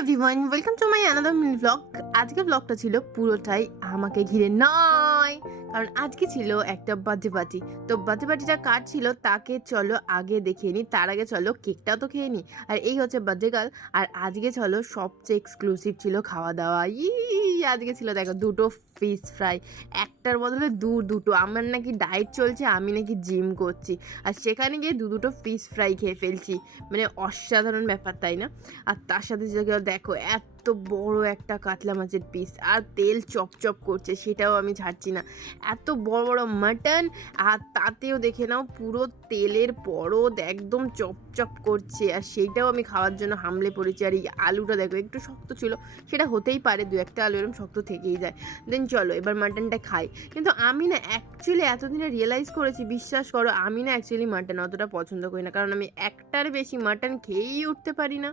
Everyone, welcome to my another mini blog. আজকের ব্লগটা ছিল পুরোটাই আমাকে ঘিরে নয়, কারণ আজকে ছিল একটা বার্থডে পার্টি। তো বার্থডে পার্টিটা কার ছিল তাকে চলো আগে দেখিয়ে নিই, তার আগে চলো কেকটাও তো খেয়ে নিই। আর এই হচ্ছে বার্থডে গার্ল। আর আজকে চলো সবচেয়ে এক্সক্লুসিভ ছিল খাওয়া দাওয়া। আজকে ছিল দেখো দুটো ফিশ ফ্রাই, একটার বদলে দুটো। আমার নাকি ডায়েট চলছে, আমি নাকি জিম করছি, আর সেখানে গিয়ে দুটো ফিশ ফ্রাই খেয়ে ফেলছি। মানে অসাধারণ ব্যাপার, তাই না? আর তার সাথে দেখো এত বড় একটা কাতলা মাছের পিস, আর তেল চপচপ করছে, সেটাও আমি ছাড়ছি না। এত বড় বড় মাটন, আর তাতেও দেখে নাও পুরো তেলের পরদ একদম চপচপ করছে, আর সেইটাও আমি খাওয়ার জন্য হামলে পড়েছি। আর এই আলুটা দেখো একটু শক্ত ছিল, সেটা হতেই পারে, দু একটা আলু এরকম শক্ত থেকেই যায়। দেন চলো এবার মাটনটা খাই। কিন্তু আমি না অ্যাকচুয়ালি এতদিনে রিয়েলাইজ করেছি, বিশ্বাস করো, আমি না অ্যাকচুয়ালি মাটন অতটা পছন্দ করি না, কারণ আমি একটার বেশি মাটন খেয়েই উঠতে পারি না।